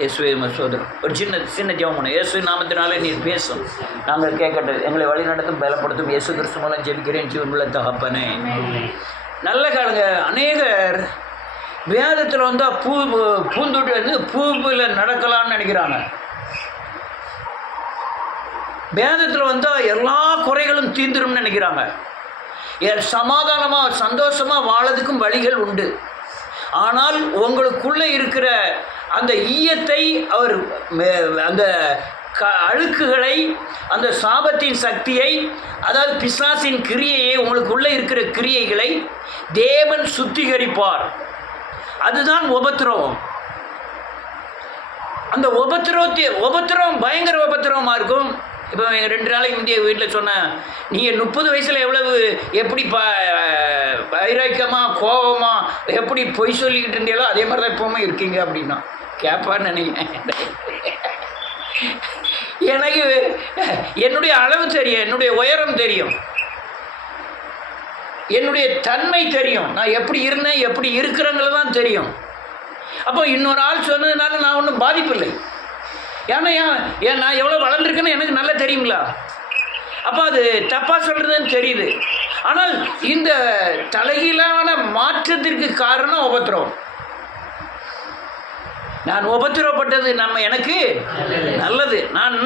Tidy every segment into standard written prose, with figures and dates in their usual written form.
இயேசுவே சோதரம் ஒரு சின்ன ஜெபம் பண்ணு. இயேசு நாமத்தினாலே நீர் பேசும், நாங்கள் கேட்கட்டும், எங்களை வழி நடத்தும், பலப்படுத்தும். இயேசு கிறிஸ்து மூலம் ஜெபிக்கிறேன் ஜீவனுள்ள தகப்பனே. நல்ல காலங்க. அநேகர் வேதத்தில் வந்தால் பூந்தொட்டி வந்து பூவில் நடக்கலான்னு நினைக்கிறாங்க. வேதத்தில் வந்தால் எல்லா குறைகளும் தீந்துரும்னு நினைக்கிறாங்க. சமாதானமாக சந்தோஷமாக வாழறதுக்கும் வழிகள் உண்டு. ஆனால் உங்களுக்குள்ளே இருக்கிற அந்த ஈயத்தை அவர் அந்த அழுக்குகளை, அந்த சாபத்தின் சக்தியை, அதாவது பிசாசின் கிரியையை, உங்களுக்குள்ளே இருக்கிற கிரியைகளை தேவன் சுத்திகரிப்பார். அதுதான் உபத்திரவம். அந்த உபத்திரவம் பயங்கர உபத்திரவமாக இருக்கும். இப்போ எங்கள் 2 நாளைக்கு முந்தைய வீட்டில் சொன்னேன், நீங்கள் 30 வயசில் எப்படி வைராக்கியமாக கோபமாக எப்படி பொய் சொல்லிக்கிட்டு இருந்தீங்களோ அதே மாதிரி தான் எப்போவுமே இருக்கீங்க அப்படின்னா கேட்பான்னு நினைக்கிறேன். எனக்கு என்னுடைய அளவு தெரியும், என்னுடைய உயரம் தெரியும், என்னுடைய தன்மை தெரியும், நான் எப்படி இருந்தேன் எப்படி இருக்கிறவங்கள தான் தெரியும். அப்போ இன்னொரு ஆள் சொன்னதுனால நான் ஒன்றும் பாதிப்பில்லை. ஏன்னா நான் எவ்வளோ வளர்ந்துருக்கேன்னு எனக்கு நல்லா தெரியுங்களா? அப்போ அது தப்பாக சொல்கிறதுன்னு தெரியுது. ஆனால் இந்த தலைகீழான மாற்றத்திற்கு காரணம் உபத்திரவம். நான் உபத்திரவப்பட்டது எனக்கு நல்லது. நான்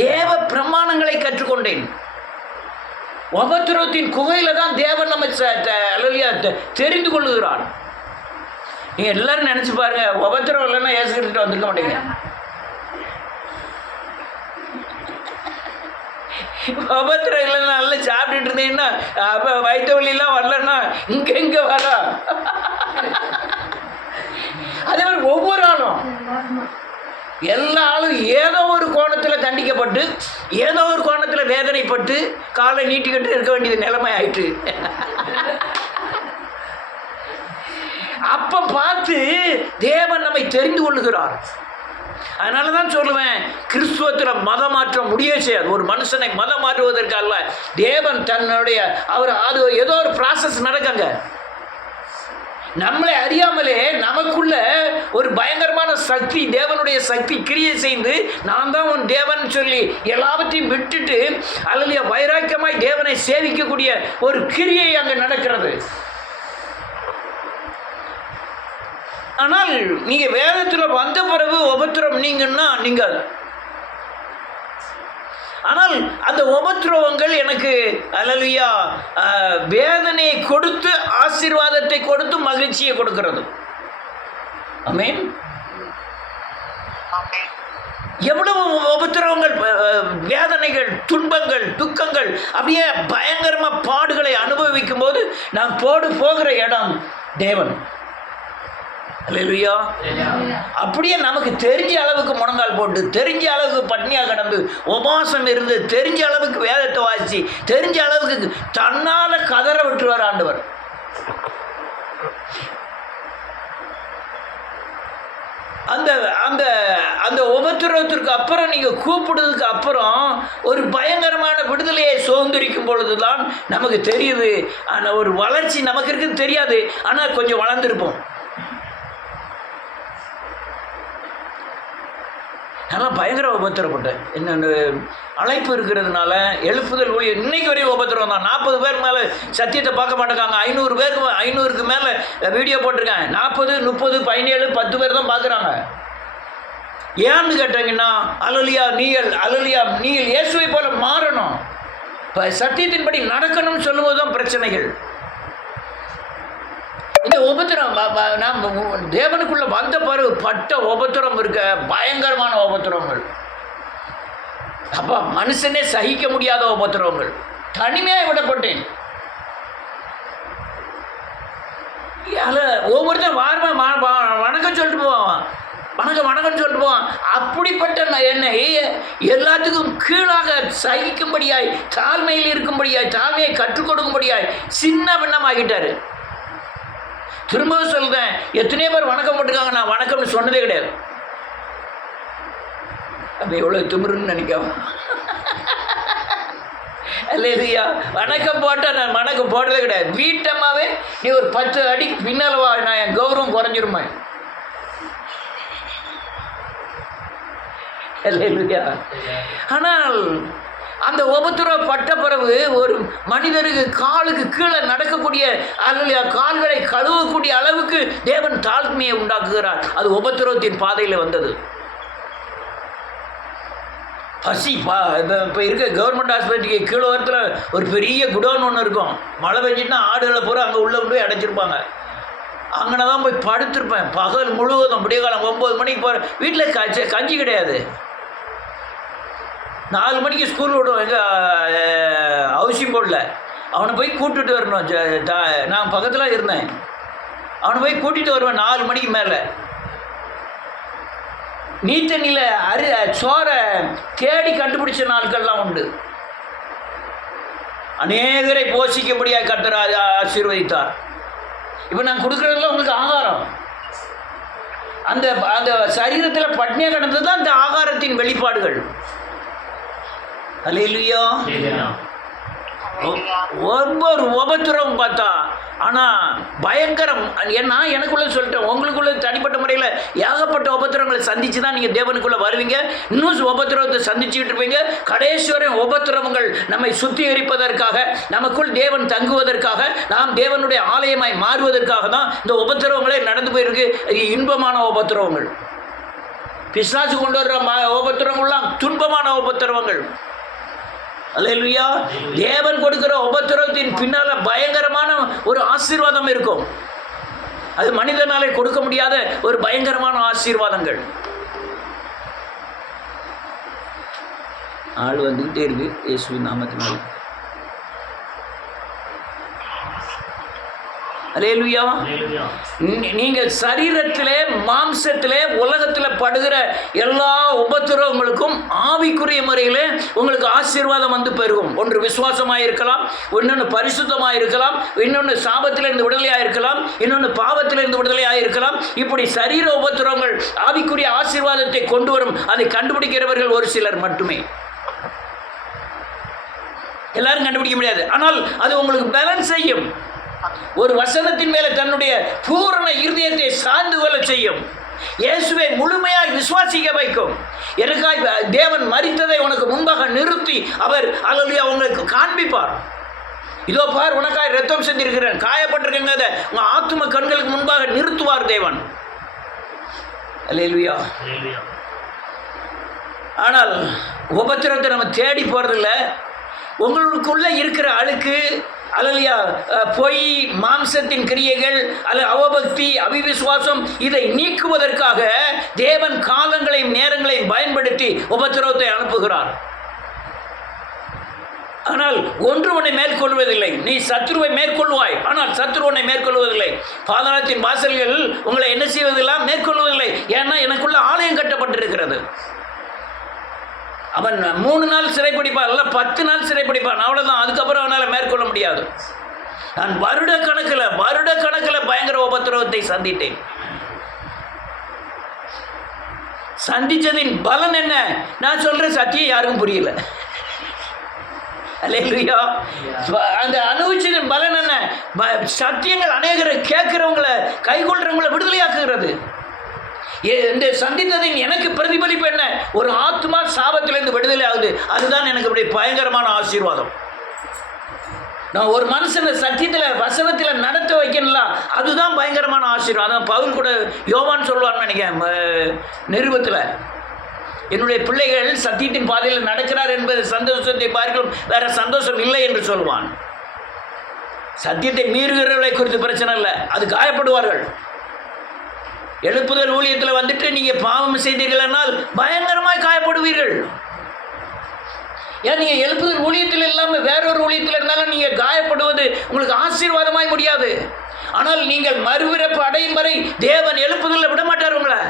தேவ பிரமாணங்களை கற்றுக்கொண்டேன். உபத்திரவத்தின் குகையில் தான் தேவன் நம்ம தெரிந்து கொள்ளுகிறான். நீங்கள் எல்லாரும் நினச்சி பாருங்க, உபத்திரவம் இல்லைன்னா ஏசுகிட்டு வந்திருக்க மாட்டேங்க. உபத்திரம் இல்லைன்னா நல்லா சாப்பிட்டுட்டு இருந்தீங்கன்னா அப்போ வயிற்று வலியெல்லாம் வரலன்னா இங்கே வரா. அதே மாதிரி ஒவ்வொரு ஆளும் எல்லா ஆளும் ஏதோ ஒரு கோணத்தில் தண்டிக்கப்பட்டு, ஏதோ ஒரு கோணத்தில் வேதனைப்பட்டு காலை நீட்டிக்கிட்டு இருக்க வேண்டியது நிலைமை ஆயிட்டு. அப்போ பார்த்து தேவன் நம்மை தெரிந்து கொள்ளுகிறார். அதனால தான் சொல்லுவேன், கிறிஸ்துவத்தில் மதம் மாற்ற முடியவே செய்யாது. ஒரு மனுஷனை மதம் மாற்றுவதற்காக தேவன் தன்னுடைய அது ஏதோ ஒரு ப்ராசஸ் நடக்குங்க. நம்மளை அறியாமலே நமக்குள்ள ஒரு பயங்கரமான சக்தி, தேவனுடைய சக்தி கிரியை செய்து நான் தான் உன் தேவன் சொல்லி எல்லாவற்றையும் விட்டுட்டு அல்லது வைராக்கியமாய் தேவனை சேவிக்கக்கூடிய ஒரு கிரியை அங்கே நடக்கிறது. ஆனால் நீங்கள் வேதத்தில் வந்த பிறகு உபத்திரம் நீங்கன்னா நீங்கள், ஆனால் அந்த உபத்திரவங்கள் எனக்கு அல்லேலூயா வேதனையை கொடுத்து ஆசீர்வாதத்தை கொடுத்து மகிழ்ச்சியை கொடுக்கிறது. ஆமென். எவ்வளவு உபத்திரவங்கள், வேதனைகள், துன்பங்கள், துக்கங்கள், அப்படியே பயங்கரமாக பாடுகளை அனுபவிக்கும் போது நாம் போகிற இடம் தேவன். அல்லேலூயா. அப்படியே நமக்கு தெரிஞ்ச அளவுக்கு முழங்கால் போட்டு, தெரிஞ்ச அளவுக்கு பட்னியாக கடந்து உபவாசம் இருந்து, தெரிஞ்ச அளவுக்கு வேதத்தை வாசித்து, தெரிஞ்ச அளவுக்கு தன்னால் கதற விட்டுருவார் ஆண்டவர். அந்த அந்த அந்த உபத்திரவத்திற்கு அப்புறம் நீங்கள் கூப்பிடுறதுக்கு அப்புறம் ஒரு பயங்கரமான விடுதலையை சுதந்திரிக்கும் பொழுது தான் நமக்கு தெரியுது. ஆனால் ஒரு வளர்ச்சி நமக்கு இருக்குன்னு தெரியாது, ஆனால் கொஞ்சம் வளர்ந்துருப்போம். அதெல்லாம் பயங்கர உபத்திரப்பட்டேன். என்ன அழைப்பு இருக்கிறதுனால எழுப்புதல் ஊழியர் இன்னைக்கு வரையும் உபத்திரம் தான். 40 பேர் மேலே சத்தியத்தை பார்க்க மாட்டேங்காங்க. 500க்கு மேலே வீடியோ போட்டிருக்கேன். 40, 30, 17, 10 பேர் தான் பார்க்குறாங்க. ஏன்னு கேட்டீங்கன்னா அல்லேலூயா, நீங்கள் இயேசுவை போல மாறணும், இப்போ சத்தியத்தின்படி நடக்கணும்னு சொல்லும்போது தான் பிரச்சனைகள். இந்த உபத்திரம் நாம் தேவனுக்குள்ள வந்த பிறகு பட்ட உபத்திரம் இருக்க பயங்கரமான உபத்திரங்கள். அப்போ மனுஷனே சகிக்க முடியாத உபத்திரவங்கள். தனிமையாக விடப்பட்டேன். ஒவ்வொருத்தரும் வணக்கம் சொல்லிட்டு போவான், வணக்கம் சொல்லிட்டு போவான். அப்படிப்பட்ட என்னை எல்லாத்துக்கும் கீழாக சகிக்கும்படியாய், தாழ்மையில் இருக்கும்படியாய், தாழ்மையை கற்றுக் கொடுக்கும்படியாய் சின்ன பின்னமாகிட்டாரு. திரும்பவும் சொல்கிறேன், எத்தனையோ பேர் வணக்கம் போட்டுருக்காங்க, நான் வணக்கம்னு சொன்னதே கிடையாது. அப்போ எவ்வளோ திமிருன்னு நினைக்காம அல்லேலூயா. வணக்கம் போட்டால் நான் வணக்கம் போடுறதே கிடையாது. வீட்டம்மாவே நீ ஒரு 10 அடி பின்னால் வா, நான் என் கௌரவம் குறைஞ்சிருமா. அல்லேலூயா. ஆனால் அந்த உபத்திரவப்பட்ட பிறகு ஒரு மனிதருக்கு காலுக்கு கீழே நடக்கக்கூடிய அல்லேலூயா கால்களை கழுவக்கூடிய அளவுக்கு தேவன் தாழ்மையை உண்டாக்குகிறார். அது உபத்திரவத்தின் பாதையில் வந்தது. பசி இப்போ இருக்க கவர்மெண்ட் ஹாஸ்பிட்டலுக்கு கீழே ஓரத்தில் ஒரு பெரிய குடோன் ஒன்று இருக்கும். மழை பெஞ்சிட்டுனா ஆடுகளை பூரா அங்கே உள்ளே கொண்டு போய் அடைச்சிருப்பாங்க. அங்கே தான் போய் படுத்திருப்பேன் பகல் முழுவதும். விடிய காலம் 9 மணிக்கு போகிறேன். வீட்டில் கஞ்சி கிடையாது. 4 மணிக்கு ஸ்கூல் விடுவோம் எங்கள் ஹவுசிங் போர்டில். அவனை போய் கூப்பிட்டுட்டு வரணும். நான் பக்கத்தில் இருந்தேன். அவனை போய் கூட்டிகிட்டு வருவேன் 4 மணிக்கு மேலே. நீத்தண்ணியில் சோறை தேடி கண்டுபிடிச்ச நாட்கள்லாம் உண்டு. அநேகரை போஷிக்கும்படியாக கர்த்தர் ஆசீர்வதித்தார். இப்போ நான் கொடுக்குறதுல உங்களுக்கு ஆகாரம். அந்த அந்த சரீரத்தில் பட்னியாக கிடந்தது தான் அந்த ஆகாரத்தின் வெளிப்பாடுகள். அல்லேலூயா. ஒவ்வொரு உபத்திரமும் பார்த்தா ஆனால் பயங்கரம். ஏன்னா எனக்குள்ளே சொல்லிட்டேன், உங்களுக்குள்ள தனிப்பட்ட முறையில் ஏகப்பட்ட உபத்திரங்களை சந்தித்து தான் நீங்கள் தேவனுக்குள்ளே வருவீங்க. இன்னும் உபத்திரவத்தை சந்திச்சுக்கிட்டு இருப்பீங்க. கடைசி வரை உபத்திரவங்கள் நம்மை சுத்திகரிப்பதற்காக, நமக்குள் தேவன் தங்குவதற்காக, நாம் தேவனுடைய ஆலயமாய் மாறுவதற்காக தான் இந்த உபத்திரவங்களே நடந்து போயிருக்கு. இன்பமான உபத்திரவங்கள், பிசாசு கொண்டு வர்ற உபத்திரவங்கள்லாம் துன்பமான உபத்திரவங்கள். அல்லேலூயா. தேவன் கொடுக்கிற உபத்திரவத்தின் பின்னால பயங்கரமான ஒரு ஆசீர்வாதம் இருக்கும். அது மனிதனாலே கொடுக்க முடியாத ஒரு பயங்கரமான ஆசீர்வாதங்கள். ஆள் வந்துகிட்டே இருக்கு இயேசுவின் நாமத்தினால. அல்லேலூயா. நீங்கள் சரீரத்திலே மாம்சத்திலே உலகத்தில் படுகிற எல்லா உபத்திரவங்களுக்கும் ஆவிக்குரிய முறையில் உங்களுக்கு ஆசீர்வாதம் வந்து பெருகும். ஒன்று விசுவாசமாக இருக்கலாம், இன்னொன்று பரிசுத்தமாக இருக்கலாம், இன்னொன்று சாபத்திலிருந்து விடுதலையாக இருக்கலாம், இன்னொன்று பாவத்திலிருந்து விடுதலையாக இருக்கலாம். இப்படி சரீர உபத்திரவங்கள் ஆவிக்குரிய ஆசீர்வாதத்தை கொண்டு வரும். அதை கண்டுபிடிக்கிறவர்கள் ஒரு சிலர் மட்டுமே. எல்லாரும் கண்டுபிடிக்க முடியாது. ஆனால் அது உங்களுக்கு பேலன்ஸ் செய்யும். ஒரு வசனத்தின் மேலே தன்னுடைய பூரண இருதயத்தை சார்ந்து கொள்ள செய்யும். இயேசுவை முழுமையாய் விசுவாசிக்க வைக்கும். எனக்காய் தேவன் மரித்ததை உனக்கு முன்பாக நிறுத்தி அவர் அல்லேலூயா உங்களுக்கு காண்பிப்பார். இதோ பார், உனக்காய் இரத்தம் செஞ்சிருக்கிறேன், காயப்பட்டிருக்கிறத உங்கள் ஆத்தும கண்களுக்கு முன்பாக நிறுத்துவார் தேவன். அல்லேலூயா. ஆனால் உபத்திரத்தை நம்ம தேடி போகிறதில்ல. உங்களுக்குள்ளே இருக்கிற அழுக்கு, அல்லேலூயா, பொய், மாம்சத்தின் கிரியைகள், அல்லது அவபக்தி, அவிவிசுவாசம், இதை நீக்குவதற்காக தேவன் காலங்களையும் நேரங்களையும் பயன்படுத்தி உபத்திரவத்தை அனுப்புகிறார். ஆனால் ஒன்று உன்னை மேற்கொள்வதில்லை. நீ சத்துருவை மேற்கொள்வாய், ஆனால் சத்துரு உன்னை மேற்கொள்வதில்லை. பாதாளத்தின் வாசல்கள் உங்களை என்ன செய்வதெல்லாம் மேற்கொள்வதில்லை. ஏன்னா எனக்குள்ள ஆலயம் கட்டப்பட்டிருக்கிறது. அவன் 3 நாள் சிறைப்பிடிப்பான், இல்லை 10 நாள் சிறைப்பிடிப்பான், அவ்வளோதான். அதுக்கப்புறம் அவனால் மேற்கொள்ள முடியாது. நான் வருடக்கணக்கில் பயங்கர உபத்திரவத்தை சந்தித்தேன். சந்தித்ததின் பலன் என்ன? நான் சொல்கிற சத்தியம் யாருக்கும் புரியல. அல்லேலூயா. அந்த அனுபவிச்சதின் பலன் என்ன? சத்தியங்கள் அநேகரை கேட்குறவங்களை, கைகொள்றவங்களை விடுதலையாக்குகிறது. இந்த சந்தித்ததின் எனக்கு பிரதிபலிப்பு என்ன? ஒரு ஆத்மா சாபத்திலிருந்து விடுதலை ஆகுது. அதுதான் எனக்கு அப்படி பயங்கரமான ஆசீர்வாதம். நான் ஒரு மனுஷனை சத்தியத்தில் வசனத்தில் நடத்த வைக்கணும்ல, அதுதான் பயங்கரமான ஆசீர்வாதம். பவுல் கூட யோவான் சொல்லுவார்னு நினைக்கிறேன் நிருபத்தில், என்னுடைய பிள்ளைகள் சத்தியத்தின் பாதையில் நடக்கிறார் என்பது சந்தோஷத்தை பார்க்கலாம், வேற சந்தோஷம் இல்லை என்று சொல்லுவான். சத்தியத்தை மீறுகிறவர்களை குறித்து பிரச்சனை இல்லை, அது காயப்படுவார்கள். எழுப்புதல் ஊழியத்தில் வந்துட்டு நீங்கள் பாவம் செய்தீர்களானால் பயங்கரமாய் காயப்படுவீர்கள். ஏன் நீங்கள் எழுப்புதல் ஊழியத்தில் இல்லாமல் வேறொரு ஊழியத்தில் இருந்தாலும் நீங்கள் காயப்படுவது உங்களுக்கு ஆசீர்வாதமாய் முடியாது. ஆனால் நீங்கள் மறுபிறப்பு அடையும் வரை தேவன் எழுப்புதலில் விட மாட்டார் உங்களை.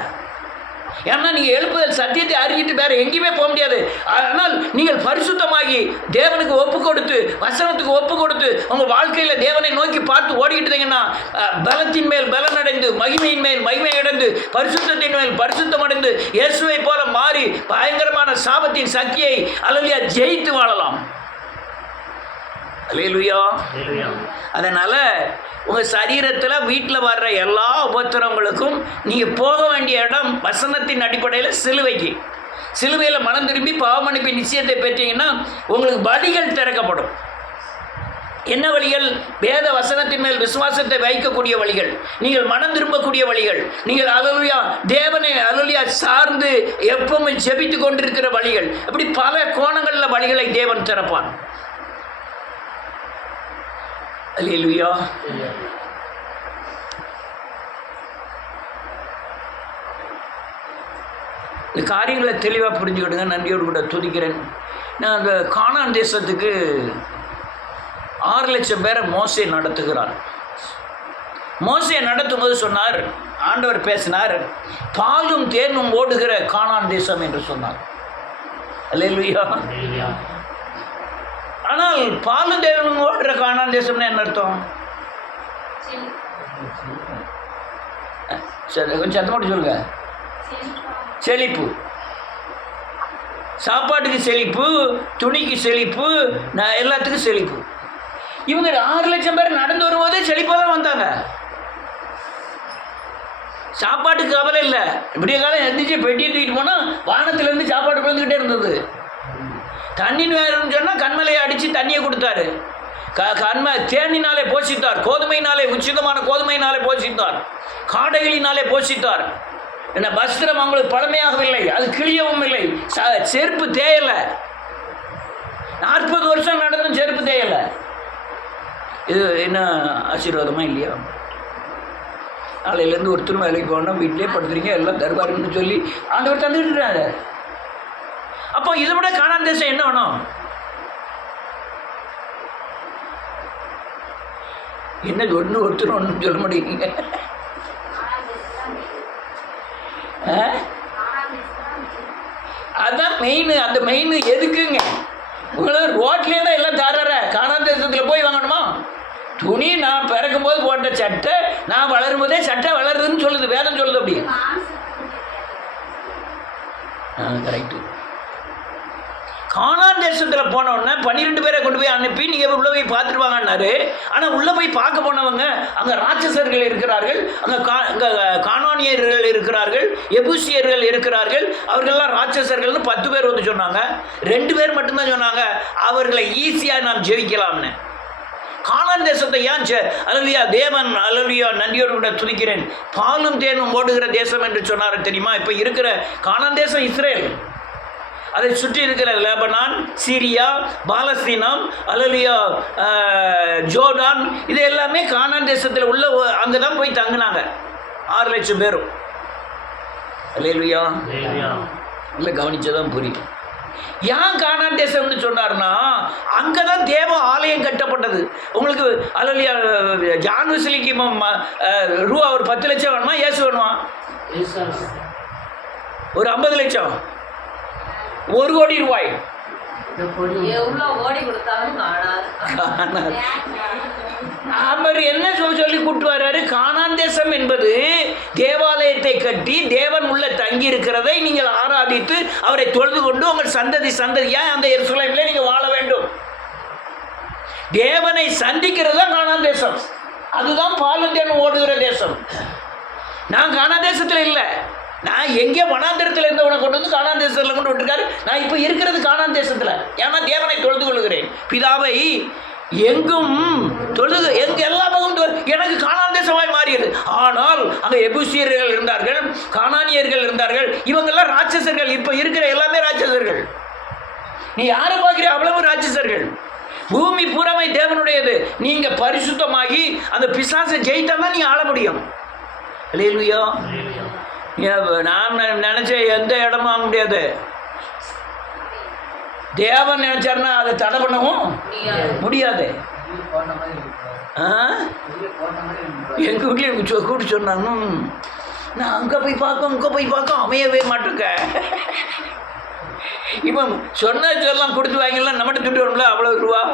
ஏன்னா நீங்கள் எழுப்புதல் சத்தியத்தை அறிஞ்சிட்டு வேறு எங்கேயுமே போக முடியாது. ஆனால் நீங்கள் பரிசுத்தமாகி தேவனுக்கு ஒப்பு கொடுத்து, வசனத்துக்கு ஒப்பு கொடுத்து, உங்கள் வாழ்க்கையில் தேவனை நோக்கி பார்த்து ஓடிக்கிட்டீங்கன்னா பலத்தின் மேல் பலன் அடைந்து, மகிமையின் மேல் மகிமை அடைந்து, பரிசுத்தத்தின் மேல் பரிசுத்தம் அடைந்து, இயேசுவை போல மாறி பயங்கரமான சாபத்தின் சக்தியை அல்லேலூயா ஜெயித்து வாழலாம். அல்லேலூயா. அதனால் உங்கள் சரீரத்தில் வீட்டில் வர்ற எல்லா உபத்திரவங்களுக்கும் நீங்கள் போக வேண்டிய இடம் வசனத்தின் அடிப்படையில் சிலுவைக்கு. சிலுவையில் மனம் திரும்பி பாவமன்னிப்பு நிச்சயத்தை பெற்றீங்கன்னா உங்களுக்கு வழிகள் திறக்கப்படும். என்ன வழிகள்? வேத வசனத்தின் மேல் விசுவாசத்தை வைக்கக்கூடிய வழிகள், நீங்கள் மனம் திரும்பக்கூடிய வழிகள், நீங்கள் அல்லேலூயா தேவனை அல்லேலூயா சார்ந்து எப்பவுமே ஜெபித்து கொண்டிருக்கிற வழிகள், அப்படி பல கோணங்களில் வழிகளை தேவன் திறப்பான். அல்லேலூயா. இந்த காரியங்களை தெளிவாக புரிஞ்சுக்கிடுங்க. நன்றியோடு கூட துதிக்கிறேன். நான் அந்த கானான் தேசத்துக்கு 6 லட்சம் பேரை மோசே நடத்துகிறார். மோசே நடத்தும் போது சொன்னார், ஆண்டவர் பேசினார், பாலும் தேனும் ஓடுகிற கானான் தேசம் என்று சொன்னார். அல்லேலூயா. ஆனால் பாலும் தேனும் ஓடுகிற கானான் தேசம்னு என்ன அர்த்தம்? சரி, கொஞ்சம் சத்தம் போட்டு சொல்லுங்க. செழிப்பு, சாப்பாட்டுக்கு செழிப்பு, துணிக்கு செழிப்பு, எல்லாத்துக்கும் செழிப்பு. இவங்க 6 லட்சம் பேர் நடந்து வரும்போதே செழிப்பாக தான் வந்தாங்க. சாப்பாட்டுக்கு கவலை இல்லை. இப்படிய காலம் எந்திரிச்சு பெட்டியை தூக்கிட்டு போனால் வானத்திலேருந்து சாப்பாடு விழுந்துக்கிட்டே இருந்தது. தண்ணி வேணும்னு சொன்னால் கண்மலையை அடித்து தண்ணியை கொடுத்தாரு. தேனினாலே போஷித்தார், கோதுமையினாலே உச்சிதமான கோதுமையினாலே போஷித்தார், காடைகளினாலே போஷித்தார். என்ன வஸ்திரம் அவங்களுக்கு பழமையாகவில்லை, அது கிழியவும் இல்லை, செருப்பு தேயலை. 40 வருஷம் நடந்தும் செருப்பு தேயலை. இது என்ன ஆசீர்வாதமா இல்லையா? நாளையிலேருந்து ஒருத்தரும் வேலைக்கு போனால் வீட்டிலே படுத்துறீங்க, எல்லாம் தருவாருன்னு சொல்லி ஆண்டவர் தந்துக்கிட்டுறாரு. அப்போ இதை விட கானான் தேசம் என்ன வேணும்? என்ன ஒருத்தரும் ஒன்றும் சொல்ல முடியுங்க. அதான் மெயின். அந்த மெயின் எதுக்குங்க? உங்களுக்கு ரோட்லேயே தான் எல்லாம் தர்ற. கானான் தேசத்தில் போய் வாங்கணுமா? துணி நான் பிறக்கும் போது போட்ட சட்டை, நான் வளரும் போதே சட்டை வளருதுன்னு சொல்லுது, வேதம் சொல்லுது. அப்படி கரெக்டு. கானான் தேசத்தில் போனோடனே 12 பேரை கொண்டு போய் அனுப்பி நீங்கள் உள்ளே போய் பார்த்துட்டு வாங்கன்னாரு. ஆனால் உள்ளே போய் பார்க்க போனவங்க அங்கே ராட்சசர்கள் இருக்கிறார்கள், அங்கே கானானியர்கள் இருக்கிறார்கள், எபூசியர்கள் இருக்கிறார்கள். அவர்கள்லாம் ராட்சசர்கள்னு 10 பேர் வந்து சொன்னாங்க. 2 பேர் மட்டும்தான் சொன்னாங்க அவர்களை ஈஸியாக நாம் ஜெயிக்கலாம்னு. கானான் தேசத்தை ஏன் அல்லேலூயா தேவன் அல்லேலூயா நன்றியோடு கூட துதிக்கிறேன் பாலும் தேனும் ஓடுகிற தேசம் என்று சொன்னார் தெரியுமா? இப்போ இருக்கிற கானான் தேசம் இஸ்ரேல், அதை சுற்றி இருக்கிற லெபனான், சீரியா, பாலஸ்தீனம், அல்லேலூயா ஜோர்டான், இது எல்லாமே கானான் தேசத்தில் உள்ள. அங்கே தான் போய் தங்கினாங்க 6 லட்சம் பேரும். அல்லேலூயா. இல்லை கவனிச்சதான் புரியும். ஏன் கானான் தேசம்னு சொன்னார்னா அங்கே தான் தேவ ஆலயம் கட்டப்பட்டது. உங்களுக்கு அல்லேலூயா ஜான் வெஸ்லிக்கு ரூபா ஒரு 10 லட்சம் வேணுமா? இயேசு வேணுமா? ஒரு 50 லட்சம், 1 கோடி ரூபாய். அவர் என்ன சொல்லி கூட்டு வர்றாரு? கானான் தேசம் என்பது தேவாலயத்தை கட்டி தேவன் உள்ள தங்கி இருக்கிறதை நீங்கள் ஆராதித்து அவரை தொழுது கொண்டு உங்கள் சந்ததியா அந்த எருசலேமிலே நீங்கள் வாழ வேண்டும். தேவனை சந்திக்கிறது தான் கானான் தேசம். அதுதான் பாலும் தேனும் ஓடுகிற தேசம். நான் கானான் தேசத்தில் இல்லை, நான் எங்கே வனாந்திரத்தில் இருந்தவனை கொண்டு வந்து கானான் தேசத்தில் கொண்டு விட்டுருக்காரு. நான் இப்போ இருக்கிறது கானான் தேசத்தில். ஏன்னா தேவனை தொழுது கொள்கிறேன், பிதாவை எங்கும் தொழுது எல்லா பக்கம் எனக்கு கானான் தேசமாய் மாறியது. ஆனால் அங்கே எபூசியர்கள் இருந்தார்கள், கானானியர்கள் இருந்தார்கள், இவங்கெல்லாம் ராட்சசர்கள். இப்போ இருக்கிற எல்லாமே ராட்சசர்கள். நீ யாரை பார்க்குற? அவ்வளவு ராட்சசர்கள். பூமி பூராமை தேவனுடையது. நீங்க பரிசுத்தமாகி அந்த பிசாசை ஜெயித்தா தான் நீங்க ஆள முடியும். இல்லையா? நான் நினைச்ச எந்த இடமும் வாங்க முடியாது. தேவன் நினைச்சாருன்னா அதை தடை பண்ணவும் முடியாது. எங்க வீட்லயே கூப்பிட்டு சொன்னாங்க, நான் அங்கே போய் பார்க்க அமையவே மாட்டேங்க. இப்போ சொன்ன சொல்லலாம் கொடுத்து வாங்கலாம், நம்மகிட்ட துட்டு வரும்ல அவ்வளோ ரூபா.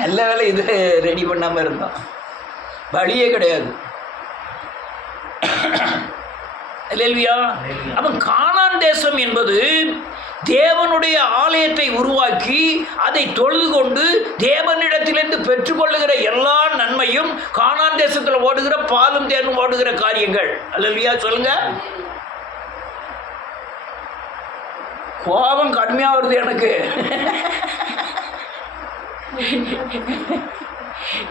நல்ல வேலை இது ரெடி பண்ணாமல் இருந்தோம், வழியே கிடையாது. இல்லையா? அப்போ கானான் தேசம் என்பது தேவனுடைய ஆலயத்தை உருவாக்கி அதை தொழுது கொண்டு தேவனிடத்திலிருந்து பெற்றுக்கொள்ளுகிற எல்லா நன்மையும் கானான் தேசத்தில் ஓடுகிற பாலும் தேனும் ஓடுகிற காரியங்கள். அல்லையா? சொல்லுங்க. கோபம் கடுமையாக வருது எனக்கு.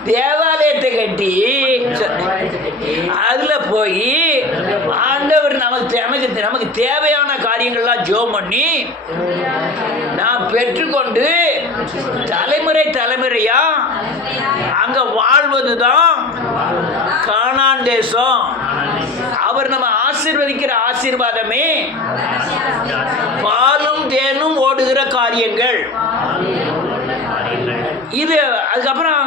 தேவாலயத்தை கட்டி அதுல போய் ஆண்டவர் நமக்கு தேவையான காரியங்கள்லாம் ஜெபம் பண்ணி நான் பெற்றுக்கொண்டு தலைமுறையா அங்க வாழ்வதுதான் கானான் தேசம். அவர் நம்ம ஆசீர்வதிக்கிற ஆசீர்வாதமே பாலும் தேனும் ஓடுகிற காரியங்கள். இது அதுக்கப்புறம்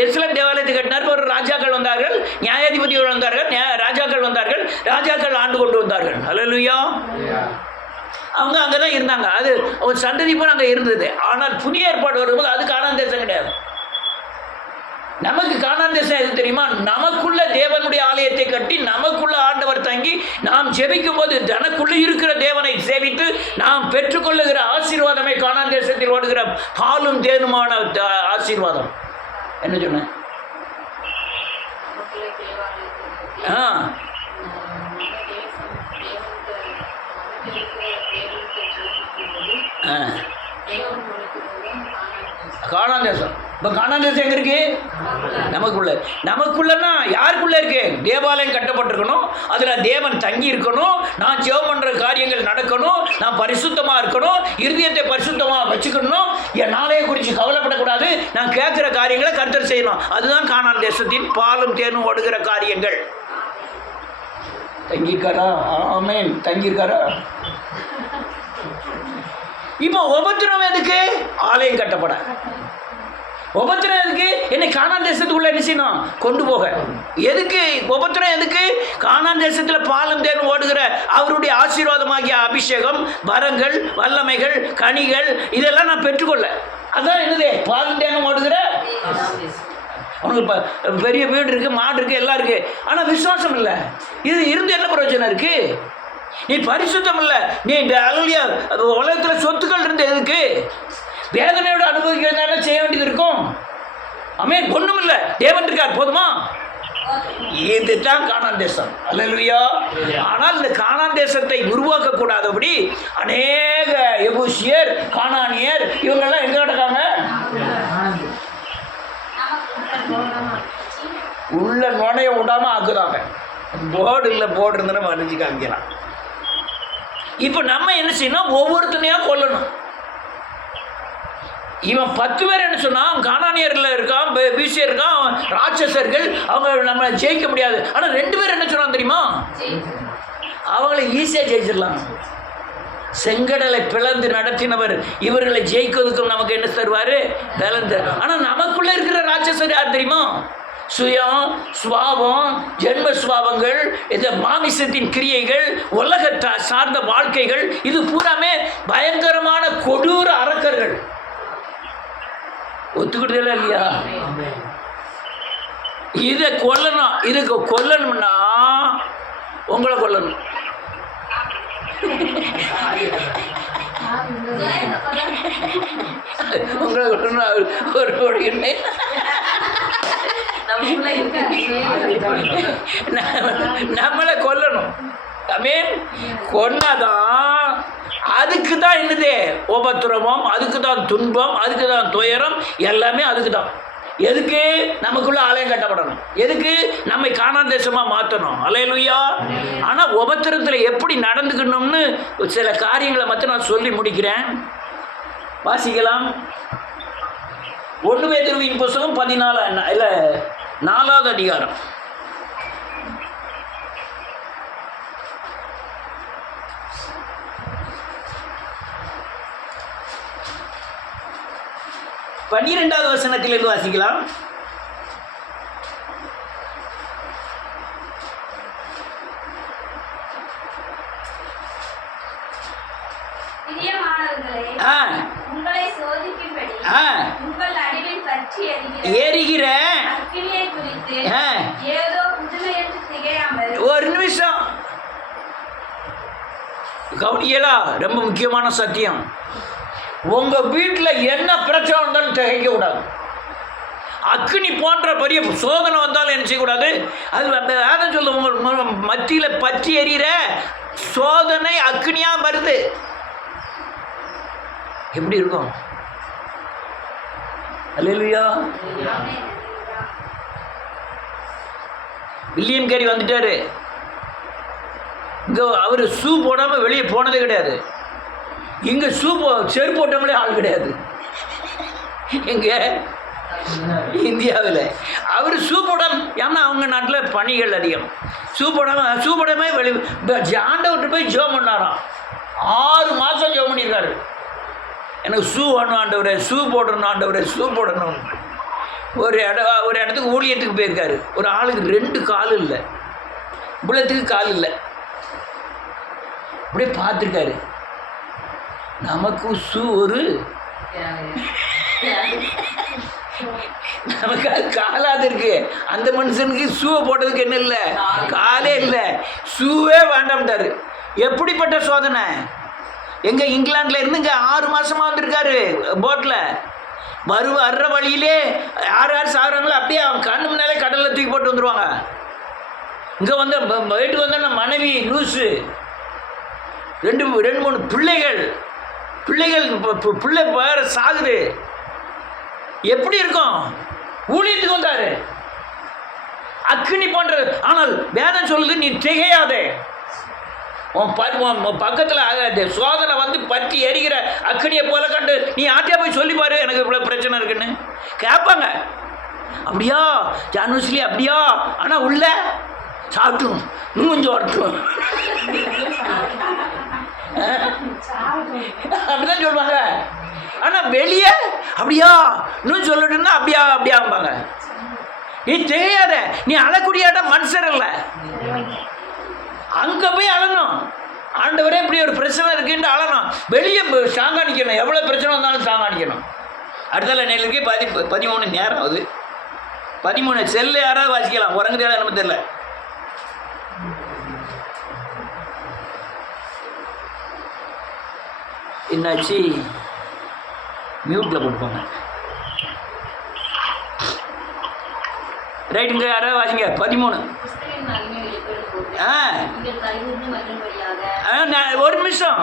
எருசலேம் தேவாலயத்தை கட்டினார். ஒரு ராஜாக்கள் வந்தார்கள், நியாயாதிபதிகள் வந்தார்கள், ராஜாக்கள் ஆண்டு கொண்டு வந்தார்கள். அல்லேலூயா. அவங்க அங்கதான் இருந்தாங்க. அது ஒரு சந்ததி போல அங்க இருந்தது. ஆனால் புதிய ஏற்பாடு வரும்போது அது கானான் தேசம் கிடையாது. நமக்கு கானான் தேசம் எது தெரியுமா? நமக்குள்ள தேவனுடைய ஆலயத்தை கட்டி நமக்குள்ள ஆண்டவர் தங்கி நாம் ஜெபிக்கும் போது தனக்குள்ள இருக்கிற தேவனை சேவித்து நாம் பெற்றுக்கொள்ளுகிற ஆசீர்வாதமே கானான் தேசத்தில் ஓடுகிற பாலும் தேனுமான ஆசீர்வாதம். என்ன சொன்ன? கானான் தேசம். இப்போ கானான் தேசம் எங்கே இருக்கு? நமக்குள்ளன்னா யாருக்குள்ளே இருக்கு? தேவாலயம் கட்டப்பட்டிருக்கணும், அதில் தேவன் தங்கி இருக்கணும், நான் ஜெபம் பண்ணுற காரியங்கள் நடக்கணும், நான் பரிசுத்தமாக இருக்கணும், இருதயத்தை பரிசுத்தமாக வச்சுக்கணும், என் நாளையை குறித்து கவலைப்படக்கூடாது, நான் கேட்குற காரியங்களை கர்த்தர் செய்யணும். அதுதான் கானான் தேசத்தின் பாலும் தேனும் ஓடுகிற காரியங்கள். தங்கியிருக்காரா? ஆமென், தங்கியிருக்காரா? இப்போ உபத்திரம் எதுக்கு? ஆலயம் கட்டப்பட. உபத்திரம் எதுக்கு? என்னை கானான் தேசத்துக்குள்ள என்ன செய்யணும்? கொண்டு போக. எதுக்கு உபத்திரம்? எதுக்கு? கானான் தேசத்தில் பாலும் தேனும் ஓடுகிற அவருடைய ஆசீர்வாதமாகிய அபிஷேகம், வரங்கள், வல்லமைகள், கனிகள் இதெல்லாம் நான் பெற்றுக்கொள்ள. அதான் என்னது? பாலும் தேனும் ஓடுகிற. உனக்கு பெரிய வீடு இருக்குது, மாடு இருக்குது, எல்லாம் இருக்குது, ஆனால் விசுவாசம் இல்லை. இது இருந்து என்ன பிரயோஜனம் இருக்குது? நீ பரிசுத்தம் இல்லை, நீ அலுவலியா உலகத்தில் சொத்துக்கள் இருந்து எதுக்கு? வேதனையோடு அனுபவிக்கிறதால செய்ய வேண்டியது இருக்கும். ஆமென். ஒன்றும் இல்லை, தேவன் இருக்கார், போதுமா? இதுதான் கானான் தேசம். அல்லேலூயா. ஆனால் இந்த கானான் தேசத்தை உருவாக்க கூடாதபடி அநேக எபூசியர், கானானியர் இவங்கெல்லாம் எங்க கிடக்காங்க? உள்ள நுழைய விடாம ஆக்குறாங்க. போர்டு இல்லை, போர்டு இருந்ததுன்னா வரைஞ்சி காமிக்கலாம். இப்போ நம்ம என்ன செய்யணும்? ஒவ்வொருத்தனையா கொல்லணும். இவன் 10 பேர் என்ன சொன்னான்? கானானியரில் இருக்கான், பிசியர் இருக்கான், ராட்சசர்கள், அவங்க நம்மளை ஜெயிக்க முடியாது. ஆனால் 2 பேர் என்ன சொன்னான் தெரியுமா? அவங்களை ஈஸியாக ஜெயிச்சிடலாம். செங்கடலை பிளந்து நடத்தினவர் இவர்களை ஜெயிக்கிறதுக்கும் நமக்கு என்ன தருவார்? பலன். ஆனால் நமக்குள்ளே இருக்கிற ராட்சசர் யார் தெரியுமா? சுயம், சுவாபம், ஜென்ம சுவாபங்கள், இந்த மாமிசத்தின் கிரியைகள், உலகத்தை சார்ந்த வாழ்க்கைகள், இது பூராமே பயங்கரமான கொடூர அரக்கர்கள். ஒத்துக்கிட்டதே இல்லையா? இதை கொல்லணும். இதுக்கு கொல்லணும்னா உங்களை கொல்லணும். உங்களை கொல்லணும். ஒரு நம்மளை கொல்லணும். ஆமென். கொன்னாதான் அதுக்கு தான் என்னது? உபத்திரவம், அதுக்கு தான் துன்பம், அதுக்கு தான் துயரம், எல்லாமே அதுக்கு தான். எதுக்கு? நமக்குள்ள ஆலயம் கட்டப்படணும். எதுக்கு? நம்மை கானான் தேசமாக மாற்றணும். அல்லேலூயா. ஆனால் உபத்திரத்தில் எப்படி நடந்துக்கணும்னு சில காரியங்களை மட்டும் நான் சொல்லி முடிக்கிறேன். வாசிக்கலாம். 1 பேதுருவின் புத்தகம் 4வது அதிகாரம். பன்னிரெண்டாவது வசனத்திலிருந்து வாசிக்கலாம். உங்களை சோதிக்கும்படி உங்கள் அறிவில் பற்றி எரிகிற அக்கினியை குறித்து ஏதோ புதுமை என்று திகையாமல். ஒரு நிமிஷம் கவனியலா, ரொம்ப முக்கியமான சத்தியம். உங்க வீட்டில் என்ன பிரச்சனை வந்தாலும் திகைக்க கூடாது. அக்னி போன்ற பெரிய சோதனை வந்தாலும் என்ன செய்யக்கூடாது? அது யாரும் சொல்ல, உங்கள் மத்தியில் பற்றி எறிகிற சோதனை அக்னியாக வருது. எப்படி இருக்கும்? அல்லேலூயா. வில்லியம் கேரி வந்துட்டாரு. இங்கே அவர் ஷூ போடாமல் வெளியே போனதே கிடையாது. இங்கே செருப்பு போட்டவங்களே ஆள் கிடையாது. எங்கே? இந்தியாவில். அவர் ஷூ போடாமல், ஏன்னா அவங்க நாட்டில் பனிகள் அதிகம். ஷூ போடாமல் வெளியே ஆண்டவர்கிட்ட போய் ஜெபம் பண்ணாராம். 6 மாதம் ஜெபம் பண்ணியிருக்காரு. எனக்கு ஷூ வேணும் ஆண்டவரே, ஷூ போடணும் ஆண்டவரே, ஷூ போடணும். ஒரு இடத்துக்கு ஊழியத்துக்கு போயிருக்காரு. ஒரு ஆளுக்கு 2 கால் இல்லை, புள்ளத்துக்கு கால் இல்லை. அப்படியே பார்த்துருக்காரு. நமக்கு ஷூ நமக்கு அது காலாது இருக்கு. அந்த மனுஷனுக்கு ஷூவை போட்டதுக்கு என்ன இல்லை, காலே இல்லை. ஷூவே வேண்டாம்ட்டாரு. எப்படிப்பட்ட சோதனை! எங்கே இங்கிலாண்டில் இருந்து இங்கே 6 மாதமாக வந்திருக்காரு போட்டில். வர்ற வழியிலே யார் சாகுறாங்களோ அப்படியே அவன் கண்ணு முன்னாலே கடலில் தூக்கி போட்டு வந்துடுவாங்க. இங்கே வந்து வீட்டுக்கு வந்தோன்னா மனைவி லூஸு, 2-3 பிள்ளைகள் பிள்ளை வேறு சாகுது. எப்படி இருக்கும்? ஊழியத்துக்கு வந்தார், அக்கினி போன்றது. ஆனால் வேதம் சொல்லுது, நீ திகையாதே. உன் பக்கத்தில் சோதனை வந்து பற்றி எரிகிற அக்கனியை போல கண்டு நீ ஆட்டியா போய் சொல்லிப்பாரு, எனக்கு இவ்வளோ பிரச்சனை இருக்குன்னு கேட்பாங்க. அப்படியா ஜான்வஸ்லி, அப்படியா? ஆனால் உள்ள சாப்பிட்டும் இன்னும் கொஞ்சம் வரட்டும் அப்படிதான் சொல்லுவாங்க. ஆனால் வெளியே அப்படியா இன்னும் சொல்லட்டுன்னா அப்படியாம்பாங்க. நீ தெரியாத, நீ அழக்கூடியாட்ட மனுஷர் இல்லை. அங்கே போய் அழணும். ஆண்டவரே இப்படி ஒரு பிரச்சனை இருக்குன்னு அழணும். வெளியே ஸ்ட்ராங்காக நிற்கணும். எவ்வளோ பிரச்சனை வந்தாலும் ஸ்ட்ராங்காக நிற்கணும். அடுத்தால நேருக்கு 13 நேரம் ஆகுது. 13 செல்லு யாராவது வாசிக்கலாம். உறங்குதா நம்ம தெரியல. என்னாச்சு? மியூட்டில் போட்டுப்பாங்க. ரைட்டுங்க, யாராவது வாசிங்க. 13. ஒரு நிமிஷம்.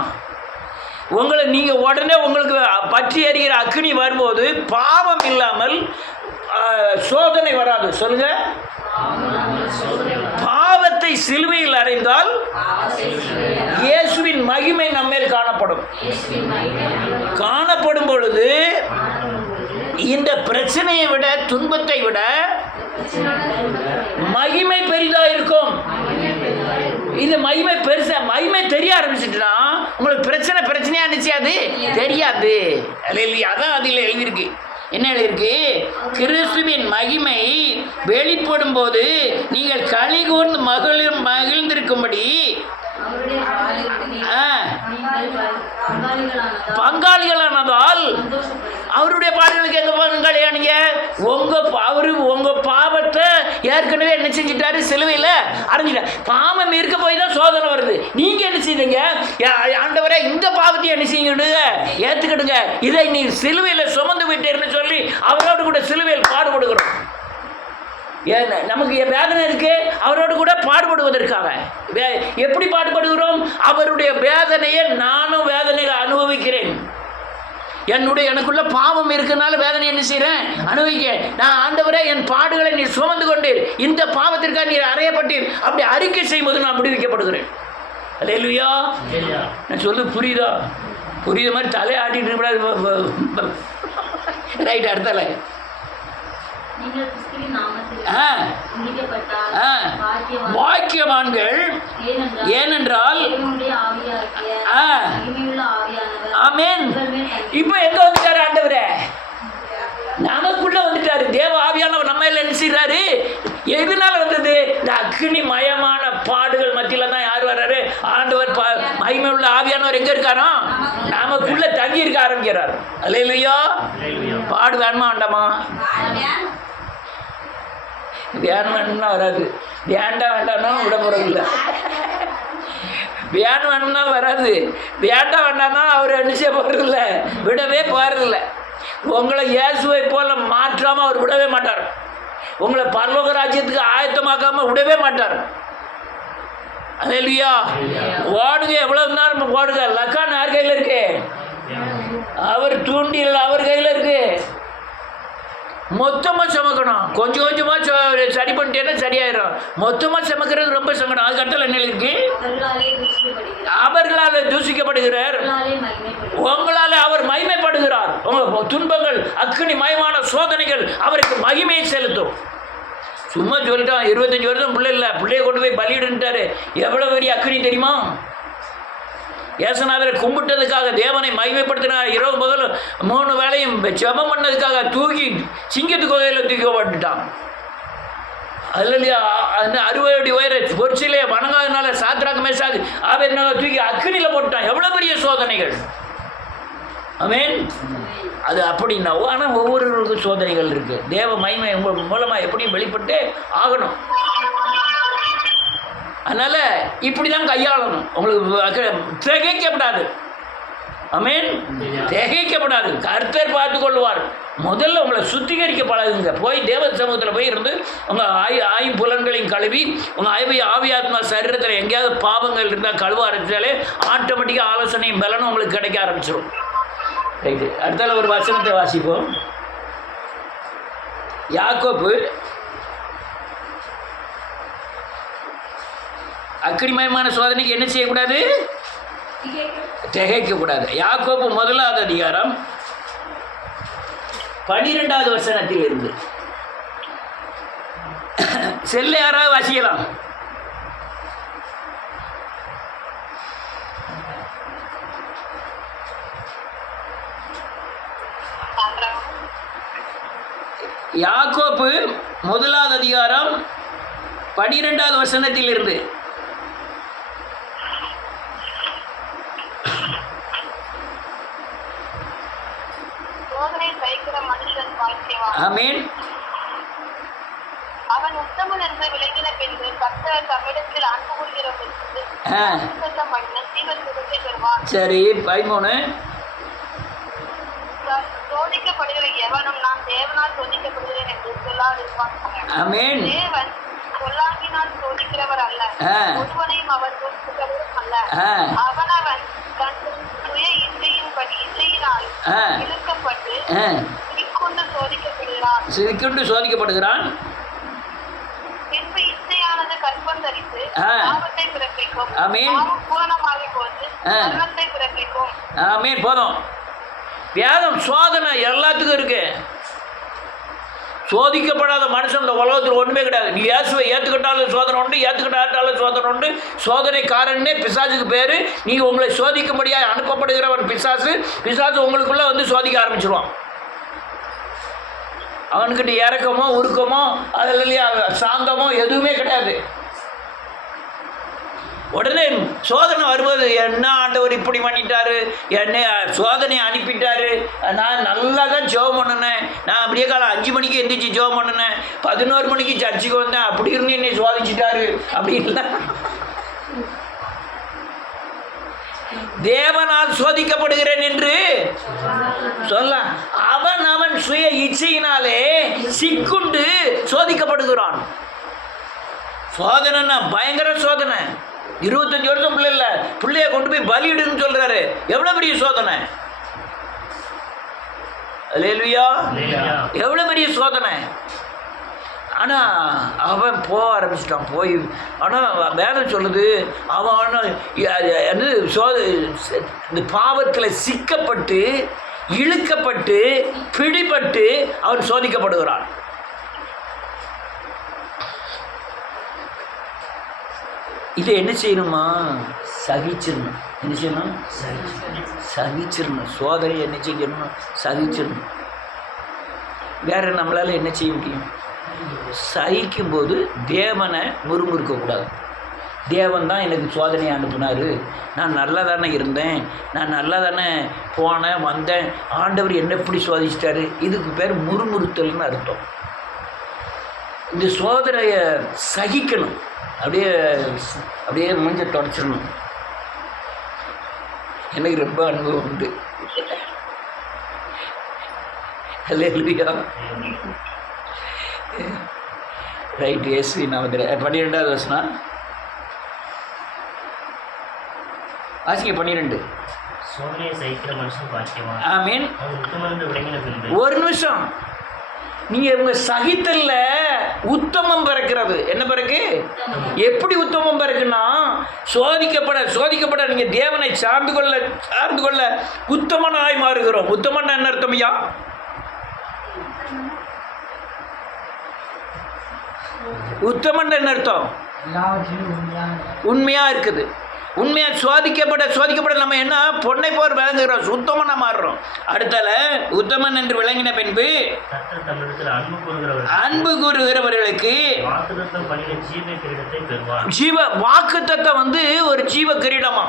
நீங்கள் உடனே உங்களுக்கு பற்றி எறிகிற அக்னி வரும்போது பாவம் இல்லாமல் சோதனை வராது. சொல்லுங்க. பாவத்தை சிலுவையில் அறைந்தால் இயேசுவின் மகிமை நம்மேல் காணப்படும் பொழுது இந்த பிரச்சனையை விட, துன்பத்தை விட மகிமை பெரிதா இருக்கும். இந்த மகிமை பெருசா, மகிமை தெரிய ஆரம்பிச்சுட்டுனா உங்களுக்கு பிரச்சனையா இருந்துச்சு அது தெரியாது. அதான் அதில் எழுதியிருக்கு. என்ன எழுதியிருக்கு? கிறிஸ்துவின் மகிமை வெளிப்படும் போது நீங்கள் களி கூர்ந்து மகிழ்ந்திருக்கும்படி பங்காளிகளானதால் அவருடைய பாடல்களுக்கு எங்க பங்காளியானீங்க? உங்க பாவத்தை ஏற்கனவே என்ன செஞ்சிட்டாரு? சிலுவையில் அரைஞ்சிட்டார். பாவம் இருக்க போய் தான் சோதனை வருது. நீங்க என்ன செய்யுங்க? ஆண்டவரே இந்த பாவத்தையும் என்ன செய்யுங்க? ஏற்றுக்கிடுங்க. இதை நீ சிலுவையில் சுமந்து விட்டேன்னு சொல்லி அவரோடு கூட சிலுவையில் பாடுபடுகிறோம். நமக்கு வேதனை இருக்கு, அவரோடு கூட பாடுபடுவதற்காக. எப்படி பாடுபடுகிறோம்? அவருடைய வேதனையை நானும் வேதனையை அனுபவிக்கிறேன். எனக்குள்ள பாவம் இருக்கனால வேதனை என்ன செய்கிறேன்? அனுபவிக்க. நான் ஆண்டவரே என் பாடுகளை நீர் சுமந்து கொண்டீர், இந்த பாவத்திற்காக நீர் அறையப்பட்டீர், அப்படி அறிக்கை செய்யும்போது நான் விடுவிக்கப்படுகிறேன். அல்லேலூயா. நான் சொல்லு புரியுதா? புரியுத மாதிரி தலையை ஆட்டிட்டு இருக்க. ரைட். அடுத்தால பாக்கியவான்கள், ஏனென்றால் ஆமென். இப்ப எங்க வந்துட்டாரு ஆண்டவரே? நமக்குள்ள வந்துட்டாரு. தேவ ஆவியானவர் நம்ம எல்லாம் என்ன செய்யறாரு? எதனால வந்தது? இந்த அக்னி மயமான பாடுகள் மத்தியில தான் யார் வர்றாரு? ஆண்டவர் மகிமை உள்ள ஆவியானவர் எங்க இருக்காரோ நமக்குள்ள தங்கி இருக்க ஆரம்பிக்கிறார். அல்லேலூயா. பாடு வேணுமா வேண்டாமா? வேணும்னா வராது. வேண்டாம்னா விட போறதில்லை. வேணும்னா வராது. வேண்டாம்னா அவர் என்ன செய்ய போறதில்லை, விடவே போறதில்லை. உங்களை இயேசுவை போல மாற்றாமல் அவர் விடவே மாட்டார். உங்களை பரலோக ராஜ்யத்துக்கு ஆயத்தமாக்காம விடவே மாட்டார். அல்லேலூயா. ஓடுங்க, எவ்வளவு நேரம் ஓடுங்க. லக்கான் யார் கையில் இருக்கு? அவர் தூண்டில் அவர் கையில் இருக்கு. மொத்தமாக சுமக்கணும். கொஞ்சம் கொஞ்சமாக சரி பண்ணிட்டேன்னா சரியாயிடும். மொத்தமாக சுமக்கிறது ரொம்ப சங்கடம். அது கட்டத்தில் என்ன இருக்கு? அவர்களால் தூசிக்கப்படுகிறார், உங்களால் அவர் மகிமைப்படுகிறார். உங்கள் துன்பங்கள் அக்கினி மயமான சோதனைகள் அவருக்கு மகிமையை செலுத்தும். சும்மா சொல்லிட்டான் 25 வருஷம் பிள்ளை இல்லை, பிள்ளைய கொண்டு போய் பலியிடுன்ட்டாரு. எவ்வளோ பெரிய அக்கினி தெரியுமா? ஏசனாவரை கும்பிட்டதுக்காக தேவனை மகிமைப்படுத்தினார். இரவு பகல் 3 வேளையும் ஜெபம் பண்ணதுக்காக தூக்கி சிங்கத்து கோயிலில் தூக்கப்பட்டுட்டான். அதில் இல்லையா அந்த 60 அடி உயர பொறிச்சிலே வணங்காதனால சாத்ராக் மேஷாக் ஆபேத்நேகோ தூக்கி அக்கினியில் போட்டுட்டான். எவ்வளோ பெரிய சோதனைகள்! ஆமென். அது அப்படின்னா ஆனால் ஒவ்வொருவருக்கும் சோதனைகள் இருக்குது. தேவ மகிமை உங்கள் மூலமாக எப்படியும் வெளிப்பட்டு ஆகணும். அதனால் இப்படி தான் கையாளணும். உங்களுக்கு திகைக்கப்படாது. ஆமென். திகைக்கப்படாது. கர்த்தர் பார்த்து கொள்வார். முதல்ல உங்களை சுத்திகரிக்க பழகுங்க. போய் தேவ சமூகத்தில் போய் இருந்து உங்கள் ஐம்புலன்களையும் கழுவி உங்கள் ஆவியாத்மா சரீரத்தில் எங்கேயாவது பாவங்கள் இருந்தால் கழுவ ஆரம்பித்தாலே ஆட்டோமேட்டிக்காக ஆலோசனையும் பலனும் உங்களுக்கு கிடைக்க ஆரம்பிச்சிடும். ரைட்டு. அடுத்தால ஒரு வசனத்தை வாசிப்போம். யாக்கோப்பு அக்கினிமயமான சோதனைக்கு என்ன செய்யக்கூடாது? திகைக்கக்கூடாது. யாக்கோப்பு 1 அதிகாரம் 12வது வசனத்தில் இருந்து செல்ல யாராவது வாசிக்கலாம். யாக்கோப்பு 1 அதிகாரம் 12வது வசனத்தில் இருந்து. ஆமென். அவன் உத்தமன் என்று விளங்கின பின்பு கர்த்தர் தம்மிடத்தில் அன்பு கூறுகிறவர்களுக்கு சரி 13. சோதிக்கப்படுகிற எவனும் நான் தேவனால் சோதிக்கப்படுகிறேன் என்று சொல்லாதிருப்பான். ஆமென். தேவன் சொல்லாங்கினால் சோதிக்கிறவர் அல்ல, ஒருவனையும் அவர் சோதிக்கிறவரும் அல்ல. அவனவன் தன் சுய இச்சையினால் இழுக்கப்பட்டு சிரிக்கொண்டு சோதிக்கப்படுகிறான். பின்பு இச்சையானது கற்பம் தரித்து பாவத்தை பிறப்பிக்கும். பூரணமாகி போது மரணத்தை பிறப்பிக்கும். ஆமென். போதும். வியாதம் சோதனை எல்லாத்துக்கும் இருக்கு. சோதிக்கப்படாத மனுஷன் இந்த உலகத்தில் ஒன்றுமே கிடையாது. நீ இயேசுவை ஏற்றுக்கிட்டாலும் சோதனை உண்டு, ஏற்றுக்கிட்டாலும் சோதனை உண்டு. சோதனைக்காரன்னே பிசாசுக்கு பேர். நீங்கள் உங்களை சோதிக்கும்படியாக அனுப்பப்படுகிறவன் பிசாசு. பிசாசு உங்களுக்குள்ளே வந்து சோதிக்க ஆரம்பிச்சிருவான். அவனுக்கிட்ட இறக்கமோ உருக்கமோ அதில் சாந்தமோ எதுவுமே கிடையாது. உடனே சோதனை வரும்போது என்ன ஆண்டவர் இப்படி பண்ணிட்டாரு, என்னை சோதனை அனுப்பிட்டாரு, நான் நல்லா தான் ஜெபம் பண்ணினேன், நான் அப்படியே காலம் 5 மணிக்கு எந்திரிச்சு ஜெபம் பண்ணினேன், 11 மணிக்கு சர்ச்சுக்கு வந்தேன், அப்படி இருந்து என்னை சோதிச்சிட்டாரு அப்படின்லாம். தேவனால் சோதிக்கப்படுகிறேன் என்று சொல்ல அவன் சுய இச்சையினாலே சிக்குண்டு சோதிக்கப்படுகிறான். சோதனைன்னா பயங்கர சோதனை. 25 வருஷம் பிள்ளை இல்லை, பிள்ளைய கொண்டு போய் பலியிடுன்னு சொல்றாரு. எவ்வளவு பெரிய சோதனை! அல்லேலூயா! எவ்வளவு பெரிய சோதனை! ஆனால் அவன் போக ஆரம்பிச்சிட்டான். போய் ஆனால் வேதம் சொல்லுது அவன் இந்த பாவத்தில் சிக்கப்பட்டு இழுக்கப்பட்டு பிடிபட்டு அவன் சோதிக்கப்படுகிறான். இதை என்ன செய்யணுமா? சகிச்சிடணும். என்ன செய்யணும்? சகிச்சிடணும். சோதனை என்ன செய்யணும்? சகிச்சிடணும். வேற நம்மளால் என்ன செய்ய முடியும்? சகிக்கும்போது தேவனை முறுமுறுக்கக்கூடாது. தேவன் தான் எனக்கு சோதனையை அனுப்புனார், நான் நல்லா தானே இருந்தேன், நான் நல்லா தானே போனேன் வந்தேன், ஆண்டவர் என்ன எப்படி சோதிச்சிட்டாரு. இதுக்கு பேர் முறுமுறுத்தல்னு அர்த்தம். இந்த சோதனையை சகிக்கணும். அப்படியே அப்படியே மூஞ்ச தொடச்சிடணும். எனக்கு ரொம்ப அனுபவம் உண்டு. அல்லேலூயா! ரைட். ஏசி நாமத்தில் 12வது வசனம் வாசிக்க. 12 சோதனையை சகிக்கிற மனுஷன் பாக்கியவான். ஆமீன். அவன் உத்தமன் என்று விளங்கின பின்பு. ஒரு நிமிஷம், நீங்க உங்க சகித்தல்ல உத்தமம் பிறக்கிறது. என்ன பிறகு? எப்படி உத்தமம் பிறகுன்னா, சோதிக்கப்பட நீங்க தேவனை சார்ந்து கொள்ள உத்தமனாய் மாறுகிறோம். உத்தமன் என்ன அர்த்தம் ஐயா? உத்தமன் என்ன அர்த்தம்? உண்மையா இருக்குது. உண்மையா சோதிக்கப்பட நம்ம என்ன பொன்னை போர் விளங்குகிறோம், சுத்தமனா மாறுறோம். அடுத்தால உத்தமன் என்று விளங்கின பின்பு அன்பு கூறுகிறவர்களுக்கு ஜீவ வாக்குத்தத்தம் ஒரு ஜீவ கிரீடமா.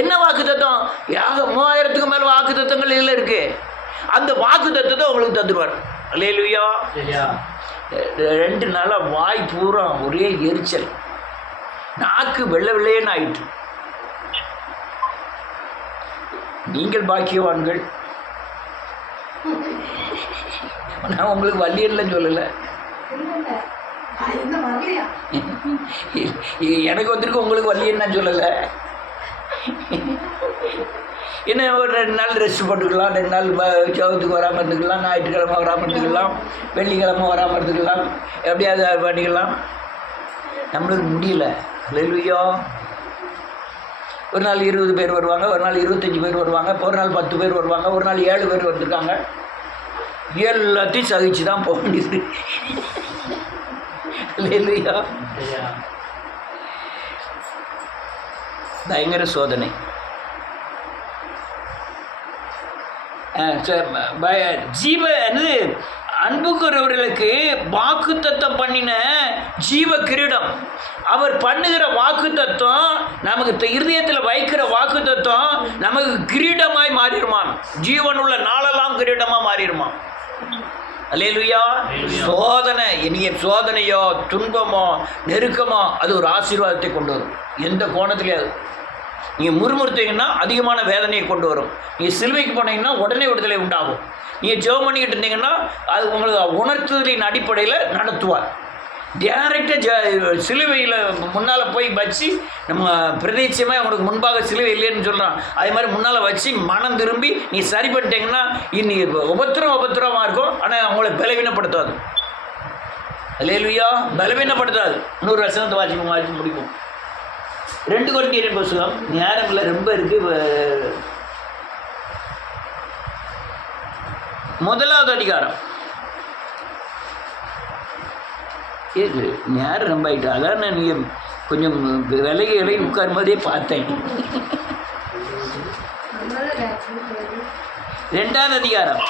என்ன வாக்குத்தத்தம்? 3000க்கு மேல வாக்குத்தத்தங்கள் இதில் இருக்கு. அந்த வாக்குத்தத்தத்தை உங்களுக்கு தந்துடுவார். அல்லேலூயா. 2 நாளா வாய் பூரா ஒரே எரிச்சல், நாக்கு வெள்ளையேன்னு ஆயிட்டு. நீங்கள் பாக்கியவான்கள். நான் உங்களுக்கு வள்ளியன்னு சொல்லலை, எனக்கு வந்திருக்கு, உங்களுக்கு வள்ளியன்னு நான் சொல்லலை. என்ன ஒரு 2 நாள் ரெஸ்ட் போட்டுக்கலாம், 2 நாள் சவுத்துக்கு வராமல் இருந்துக்கலாம், ஞாயிற்றுக்கிழமை வராமல் இருந்துக்கலாம், வெள்ளிக்கிழமை வராமல் இருந்துக்கலாம், எப்படியாவது பண்ணிக்கலாம். நம்மளுக்கு முடியல. அல்லேலூயா. ஒரு நாள் 20 பேர் வருவாங்க, ஒரு நாள் 25 பேர் வருவாங்க, ஒரு நாள் 10 பேர் வருவாங்க, ஒரு நாள் 7 பேர் வந்துருக்காங்க. எல்லாத்தையும் சகிச்சு தான் போக வேண்டியது. அல்லேலூயா. பயங்கர சோதனை. ஜீவ அன்புக்குறவர்களுக்கு வாக்குத்தத்தம் பண்ணின ஜீவ கிரீடம். அவர் பண்ணுகிற வாக்குத்தத்தம், நமக்கு இருதயத்தில் வைக்கிற வாக்குத்தத்தம் நமக்கு கிரீடமாய் மாறிடுமான். ஜீவனுள்ள நாளெல்லாம் கிரீடமாக மாறிடுமான். அல்லேலூயா. சோதனை, இனிய சோதனையோ துன்பமோ நெருக்கமோ அது ஒரு ஆசீர்வாதத்தை கொண்டு வரும். எந்த கோணத்திலேயே நீங்கள் முறுமுறுத்தீங்கன்னா அதிகமான வேதனையை கொண்டு வரும். நீங்கள் சிலுவைக்கு போனீங்கன்னா உடனே விடுதலை உண்டாகும். நீங்கள் ஜெபம் பண்ணிக்கிட்டு இருந்தீங்கன்னா அது உங்களுக்கு உணர்த்துதலின் அடிப்படையில் நடத்துவார். டேரெக்டாக சிலுவையில் முன்னால் போய் வச்சு, நம்ம பிரதேசமாக உங்களுக்கு முன்பாக சிலுவை இல்லைன்னு சொல்கிறான், அதே மாதிரி முன்னால் வச்சு மனம் திரும்பி நீ சரி பண்ணிட்டீங்கன்னா இன்னைக்கு உபத்திரமாக இருக்கும். ஆனால் அவங்கள பலவீனப்படுத்தாது. அல்லேலூயா. பலவீனப்படுத்தாது. 100 வசனத்தை வாசி முடிப்போம். 2 கொரிந்தியர் புத்தகம், நேரம் இல்லை, ரொம்ப இருக்கு. 1வது அதிகாரம். நேரம் ரொம்ப ஆயிட்டு. அதான் நான் நீங்கள் கொஞ்சம் விலகி உட்காரும் போதே பார்த்தேன். 2வது அதிகாரம்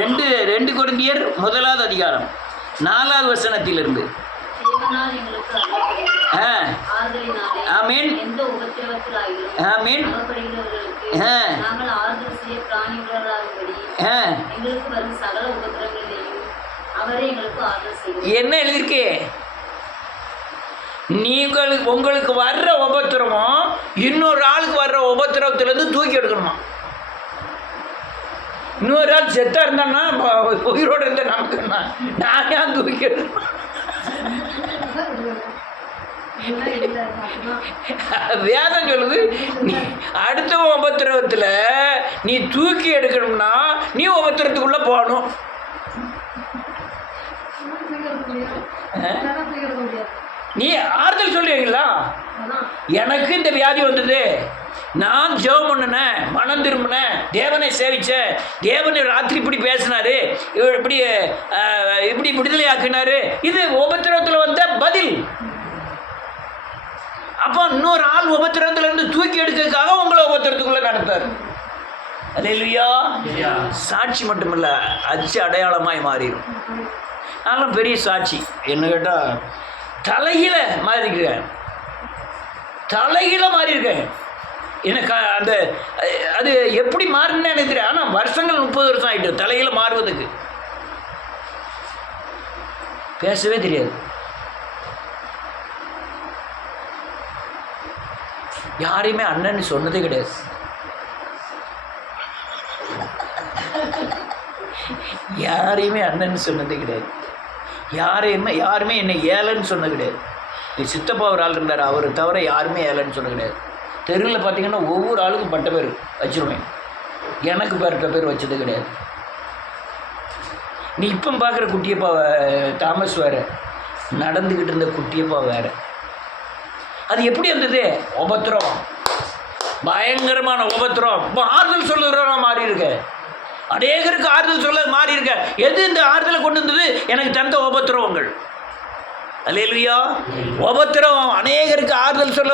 2 கொரிந்தியர் 1வது அதிகாரம் 4வது வசனத்திலிருந்து. ஆமீன். ஆமீன். என்ன எழுதிருக்கு? உங்களுக்கு வர்ற உபத்திரமும் இன்னொரு ஆளுக்கு வர்ற உபத்திரவத்திலேருந்து தூக்கி எடுக்கணுமா. இன்னொரு ஆள் செத்தா இருந்தான்னா உயிரோடு இருந்தா நமக்கு நான் ஏன் தூக்கி எடுக்கணும்? வேதம் சொல்லுது, அடுத்த உபத்திரவத்தில் நீ தூக்கி எடுக்கணும்னா நீ உபத்திரத்துக்குள்ள போகணும். நீ ஆறுதல் சொல்லுவீங்களா? எனக்கு இந்த வியாதி வந்தது, நான் ஜெபம் பண்ணினேன், மனம் திரும்பினேன், தேவனை சேவிச்சேன், தேவனை ராத்திரி இப்படி பேசினாரு, இப்படி விடுதலை ஆக்கினாரு, இது உபத்திரவத்தில் வந்த பதில். அப்போ இன்னொரு ஆள் உபத்திரத்திலிருந்து தூக்கி எடுக்கிறதுக்காக உங்களை உபத்திரத்துக்குள்ள நடத்தார். அல்லேலூயா. சாட்சி மட்டுமில்ல, அச்சு அடையாளமாய் மாறிடும். நானும் பெரிய சாட்சி. என்ன கேட்டால் தலையில மாறியிருக்கேன், எனக்கு அந்த அது எப்படி மாறுன்னு எனக்கு தெரியும். ஆனால் வருஷங்கள் 30 வருஷம் ஆகிட்டு தலையில மாறுவதுக்கு. பேசவே தெரியாது. யாரையுமே அண்ணன்னு சொன்னதே கிடையாது. யாரையுமே அண்ணன்னு சொன்னதே கிடையாது. யாருமே என்னை ஏழைன்னு சொன்னது கிடையாது. என் சித்தப்பா ஒரு ஆள் இருந்தார், அவர் தவிர யாருமே ஏழைன்னு சொன்னது கிடையாது. தெருவில் பார்த்தீங்கன்னா ஒவ்வொரு ஆளுக்கும் பட்ட பேர் வச்சுருவேன். எனக்கு பட்ட பேர் வச்சது கிடையாது. நீ இப்போ பார்க்குற குட்டியப்பா தாமஸ் வேறு, நடந்துக்கிட்டு இருந்த குட்டியப்பா வேறு. அது எப்படி இருந்தது? உபத்திரம், பயங்கரமான உபத்திரம். இப்போ ஆறுதல் சொல்லுறவனா மாறி இருக்க, அநேகருக்கு ஆறுதல் சொல்ல மாறி இருக்க. எது இந்த ஆறுதலை கொண்டு வந்தது? எனக்கு தந்த உபத்திரவங்கள். அல்லேலூயா. உபத்திரம் அநேகருக்கு ஆறுதல் சொல்ல